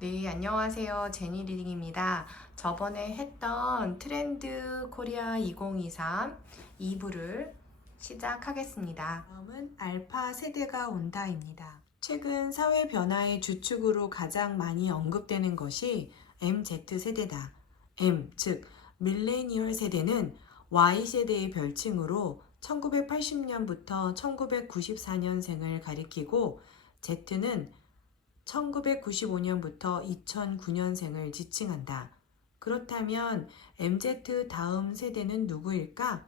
네, 안녕하세요. 제니 리딩입니다. 저번에 했던 트렌드 코리아 2023 2부를 시작하겠습니다. 다음은 알파 세대가 온다입니다. 최근 사회 변화의 주축으로 가장 많이 언급되는 것이 MZ 세대다. M, 즉 밀레니얼 세대는 Y 세대의 별칭으로 1980년부터 1994년생을 가리키고 Z는 1995년부터 2009년생을 지칭한다. 그렇다면 MZ 다음 세대는 누구일까?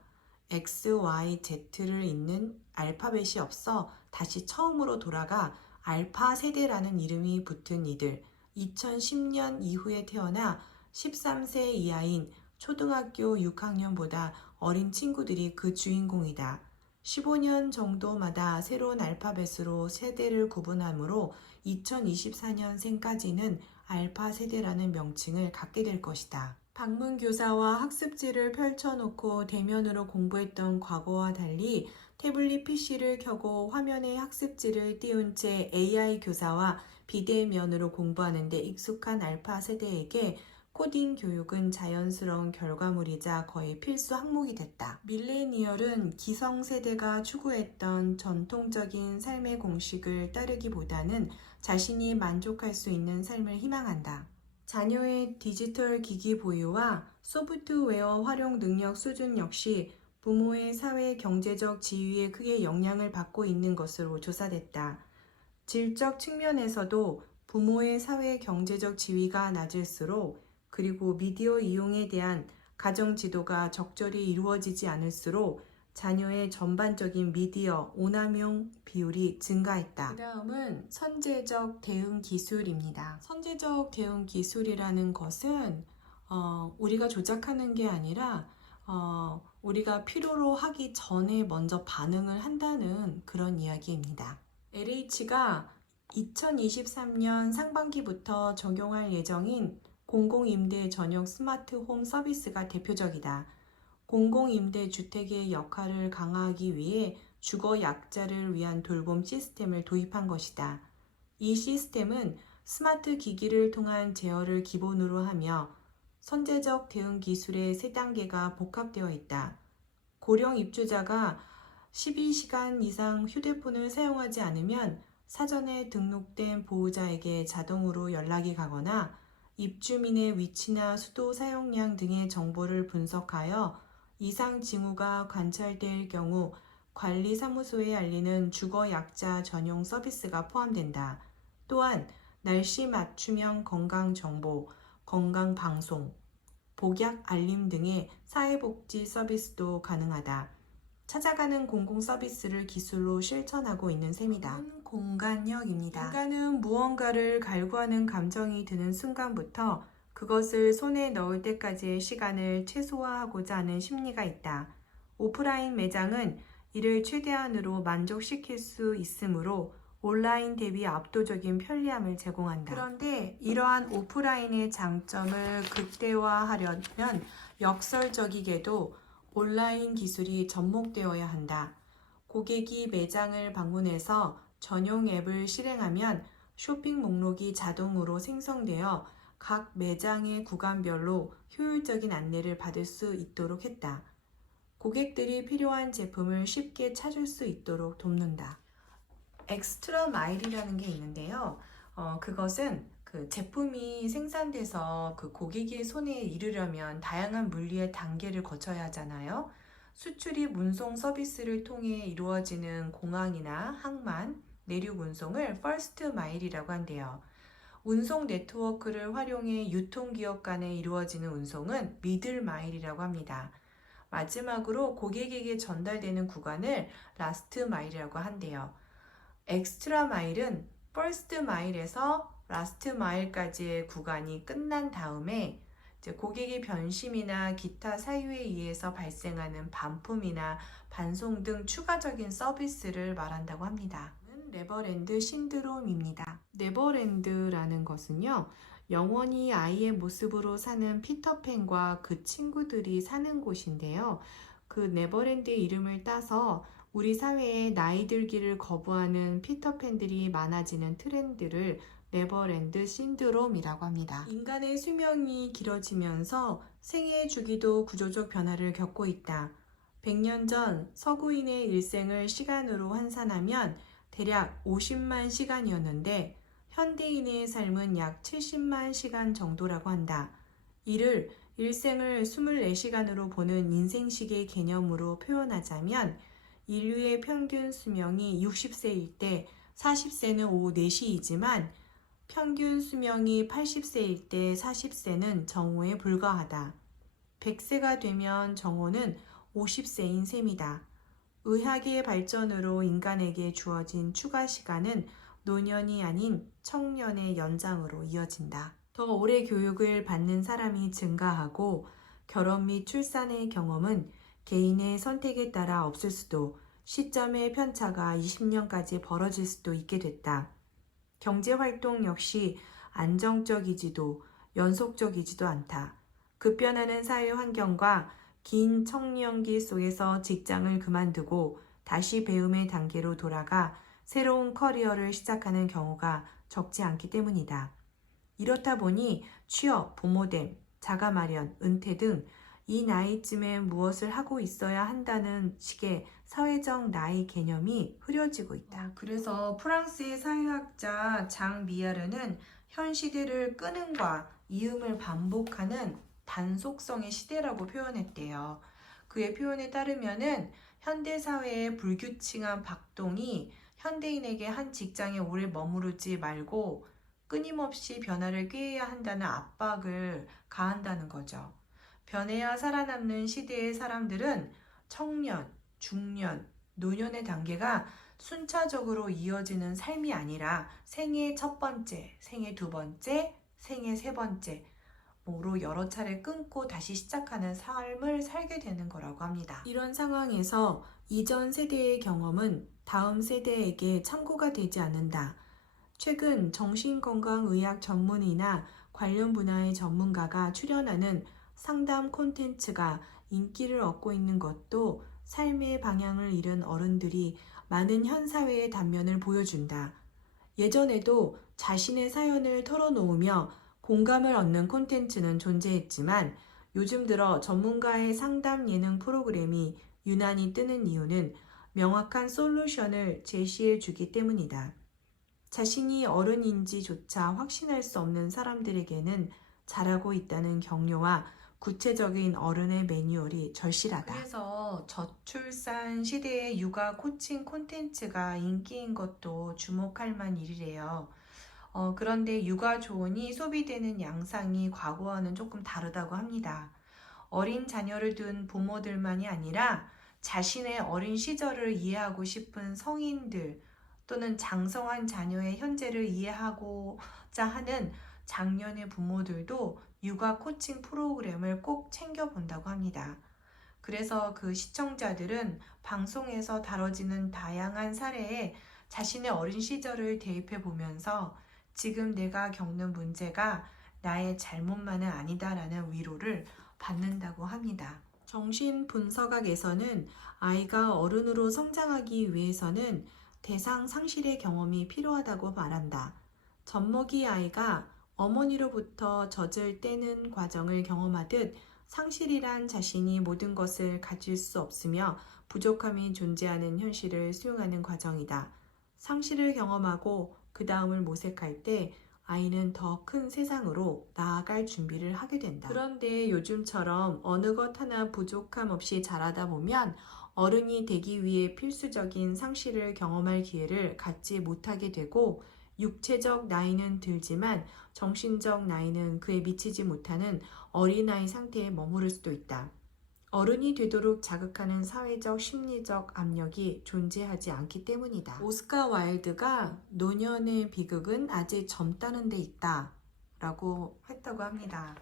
X, Y, Z를 잇는 알파벳이 없어 다시 처음으로 돌아가 알파 세대라는 이름이 붙은 이들. 2010년 이후에 태어나 13세 이하인 초등학교 6학년보다 어린 친구들이 그 주인공이다. 15년 정도마다 새로운 알파벳으로 세대를 구분하므로 2024년생까지는 알파 세대라는 명칭을 갖게 될 것이다. 방문 교사와 학습지를 펼쳐놓고 대면으로 공부했던 과거와 달리 태블릿 PC를 켜고 화면에 학습지를 띄운 채 AI 교사와 비대면으로 공부하는 데 익숙한 알파 세대에게 코딩 교육은 자연스러운 결과물이자 거의 필수 항목이 됐다. 밀레니얼은 기성세대가 추구했던 전통적인 삶의 공식을 따르기보다는 자신이 만족할 수 있는 삶을 희망한다. 자녀의 디지털 기기 보유와 소프트웨어 활용 능력 수준 역시 부모의 사회 경제적 지위에 크게 영향을 받고 있는 것으로 조사됐다. 질적 측면에서도 부모의 사회 경제적 지위가 낮을수록 그리고 미디어 이용에 대한 가정 지도가 적절히 이루어지지 않을수록 자녀의 전반적인 미디어 오남용 비율이 증가했다. 그 다음은 선제적 대응 기술입니다. 선제적 대응 기술이라는 것은 우리가 조작하는 게 아니라 우리가 필요로 하기 전에 먼저 반응을 한다는 그런 이야기입니다. LH가 2023년 상반기부터 적용할 예정인 공공임대 전용 스마트홈 서비스가 대표적이다. 공공임대주택의 역할을 강화하기 위해 주거 약자를 위한 돌봄 시스템을 도입한 것이다. 이 시스템은 스마트 기기를 통한 제어를 기본으로 하며 선제적 대응 기술의 3단계가 복합되어 있다. 고령 입주자가 12시간 이상 휴대폰을 사용하지 않으면 사전에 등록된 보호자에게 자동으로 연락이 가거나 입주민의 위치나 수도 사용량 등의 정보를 분석하여 이상 징후가 관찰될 경우 관리사무소에 알리는 주거 약자 전용 서비스가 포함된다. 또한 날씨 맞춤형 건강 정보, 건강 방송, 복약 알림 등의 사회복지 서비스도 가능하다. 찾아가는 공공 서비스를 기술로 실천하고 있는 셈이다. 공간력입니다. 인간은 무언가를 갈구하는 감정이 드는 순간부터 그것을 손에 넣을 때까지의 시간을 최소화하고자 하는 심리가 있다. 오프라인 매장은 이를 최대한으로 만족시킬 수 있으므로 온라인 대비 압도적인 편리함을 제공한다. 그런데 이러한 오프라인의 장점을 극대화하려면 역설적이게도 온라인 기술이 접목되어야 한다. 고객이 매장을 방문해서 전용 앱을 실행하면 쇼핑 목록이 자동으로 생성되어 각 매장의 구간별로 효율적인 안내를 받을 수 있도록 했다. 고객들이 필요한 제품을 쉽게 찾을 수 있도록 돕는다. 엑스트라 마일이라는 게 있는데요. 그것은 그 제품이 생산돼서 그 고객의 손에 이르려면 다양한 물리의 단계를 거쳐야 하잖아요. 수출입 운송 서비스를 통해 이루어지는 공항이나 항만, 내륙 운송을 퍼스트 마일이라고 한대요. 운송 네트워크를 활용해 유통기업 간에 이루어지는 운송은 미들 마일이라고 합니다. 마지막으로 고객에게 전달되는 구간을 라스트 마일이라고 한대요. 엑스트라 마일은 퍼스트 마일에서 라스트 마일까지의 구간이 끝난 다음에 고객의 변심이나 기타 사유에 의해서 발생하는 반품이나 반송 등 추가적인 서비스를 말한다고 합니다. 네버랜드 신드롬입니다. 네버랜드라는 것은요, 영원히 아이의 모습으로 사는 피터팬과 그 친구들이 사는 곳인데요. 그 네버랜드의 이름을 따서 우리 사회에 나이 들기를 거부하는 피터팬들이 많아지는 트렌드를 네버랜드 신드롬이라고 합니다. 인간의 수명이 길어지면서 생애 주기도 구조적 변화를 겪고 있다. 100년 전 서구인의 일생을 시간으로 환산하면 대략 50만 시간이었는데 현대인의 삶은 약 70만 시간 정도라고 한다. 이를 일생을 24시간으로 보는 인생식의 개념으로 표현하자면 인류의 평균 수명이 60세일 때 40세는 오후 4시이지만 평균 수명이 80세일 때 40세는 정오에 불과하다. 100세가 되면 정오는 50세인 셈이다. 의학의 발전으로 인간에게 주어진 추가 시간은 노년이 아닌 청년의 연장으로 이어진다. 더 오래 교육을 받는 사람이 증가하고 결혼 및 출산의 경험은 개인의 선택에 따라 없을 수도 시점의 편차가 20년까지 벌어질 수도 있게 됐다. 경제활동 역시 안정적이지도 연속적이지도 않다. 급변하는 사회 환경과 긴 청년기 속에서 직장을 그만두고 다시 배움의 단계로 돌아가 새로운 커리어를 시작하는 경우가 적지 않기 때문이다. 이렇다 보니 취업, 부모됨, 자가마련, 은퇴 등 이 나이쯤에 무엇을 하고 있어야 한다는 식의 사회적 나이 개념이 흐려지고 있다. 그래서 프랑스의 사회학자 장 미야르는 현 시대를 끄는과 이음을 반복하는 단속성의 시대라고 표현했대요. 그의 표현에 따르면은 현대 사회의 불규칙한 박동이 현대인에게 한 직장에 오래 머무르지 말고 끊임없이 변화를 꾀해야 한다는 압박을 가한다는 거죠. 변해야 살아남는 시대의 사람들은 청년, 중년, 노년의 단계가 순차적으로 이어지는 삶이 아니라 생애 첫 번째, 생애 두 번째, 생애 세 번째 로 여러 차례 끊고 다시 시작하는 삶을 살게 되는 거라고 합니다. 이런 상황에서 이전 세대의 경험은 다음 세대에게 참고가 되지 않는다. 최근 정신건강의학 전문의나 관련 분야의 전문가가 출연하는 상담 콘텐츠가 인기를 얻고 있는 것도 삶의 방향을 잃은 어른들이 많은 현 사회의 단면을 보여준다. 예전에도 자신의 사연을 털어놓으며 공감을 얻는 콘텐츠는 존재했지만 요즘 들어 전문가의 상담 예능 프로그램이 유난히 뜨는 이유는 명확한 솔루션을 제시해 주기 때문이다. 자신이 어른인지조차 확신할 수 없는 사람들에게는 잘하고 있다는 격려와 구체적인 어른의 매뉴얼이 절실하다. 그래서 저출산 시대의 육아 코칭 콘텐츠가 인기인 것도 주목할 만 일이래요. 그런데 육아 조언이 소비되는 양상이 과거와는 조금 다르다고 합니다. 어린 자녀를 둔 부모들만이 아니라 자신의 어린 시절을 이해하고 싶은 성인들 또는 장성한 자녀의 현재를 이해하고자 하는 장년의 부모들도 육아 코칭 프로그램을 꼭 챙겨본다고 합니다. 그래서 그 시청자들은 방송에서 다뤄지는 다양한 사례에 자신의 어린 시절을 대입해 보면서 지금 내가 겪는 문제가 나의 잘못만은 아니다라는 위로를 받는다고 합니다. 정신분석학에서는 아이가 어른으로 성장하기 위해서는 대상 상실의 경험이 필요하다고 말한다. 젖먹이 아이가 어머니로부터 젖을 떼는 과정을 경험하듯 상실이란 자신이 모든 것을 가질 수 없으며 부족함이 존재하는 현실을 수용하는 과정이다. 상실을 경험하고 그 다음을 모색할 때 아이는 더 큰 세상으로 나아갈 준비를 하게 된다. 그런데 요즘처럼 어느 것 하나 부족함 없이 자라다 보면 어른이 되기 위해 필수적인 상실을 경험할 기회를 갖지 못하게 되고 육체적 나이는 들지만 정신적 나이는 그에 미치지 못하는 어린아이 상태에 머무를 수도 있다. 어른이 되도록 자극하는 사회적 심리적 압력이 존재하지 않기 때문이다. 오스카 와일드가 노년의 비극은 아직 젊다는 데 있다 라고 했다고 합니다.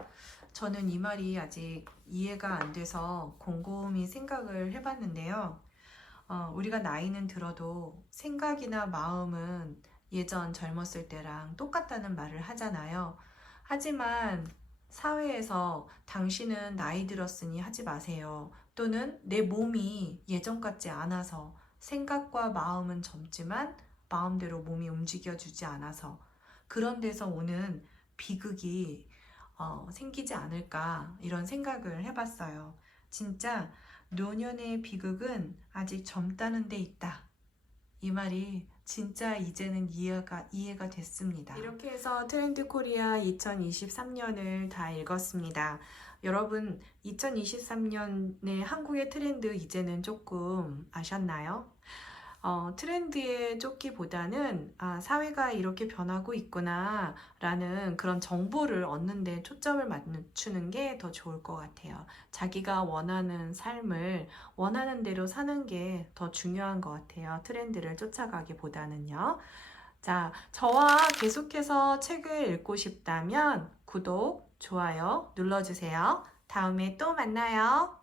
저는 이 말이 아직 이해가 안 돼서 곰곰이 생각을 해봤는데요. 우리가 나이는 들어도 생각이나 마음은 예전 젊었을 때랑 똑같다는 말을 하잖아요. 하지만 사회에서 당신은 나이 들었으니 하지 마세요. 또는 내 몸이 예전 같지 않아서 생각과 마음은 젊지만 마음대로 몸이 움직여주지 않아서 그런 데서 오는 비극이 생기지 않을까 이런 생각을 해봤어요. 진짜 노년의 비극은 아직 젊다는 데 있다. 이 말이 진짜 이제는 이해가 됐습니다. 이렇게 해서 트렌드 코리아 2023년을 다 읽었습니다. 여러분, 2023년의 한국의 트렌드 이제는 조금 아셨나요? 트렌드에 쫓기보다는 사회가 이렇게 변하고 있구나 라는 그런 정보를 얻는 데 초점을 맞추는 게 더 좋을 것 같아요. 자기가 원하는 삶을 원하는 대로 사는 게 더 중요한 것 같아요. 트렌드를 쫓아가기보다는요. 자, 저와 계속해서 책을 읽고 싶다면 구독, 좋아요 눌러주세요. 다음에 또 만나요.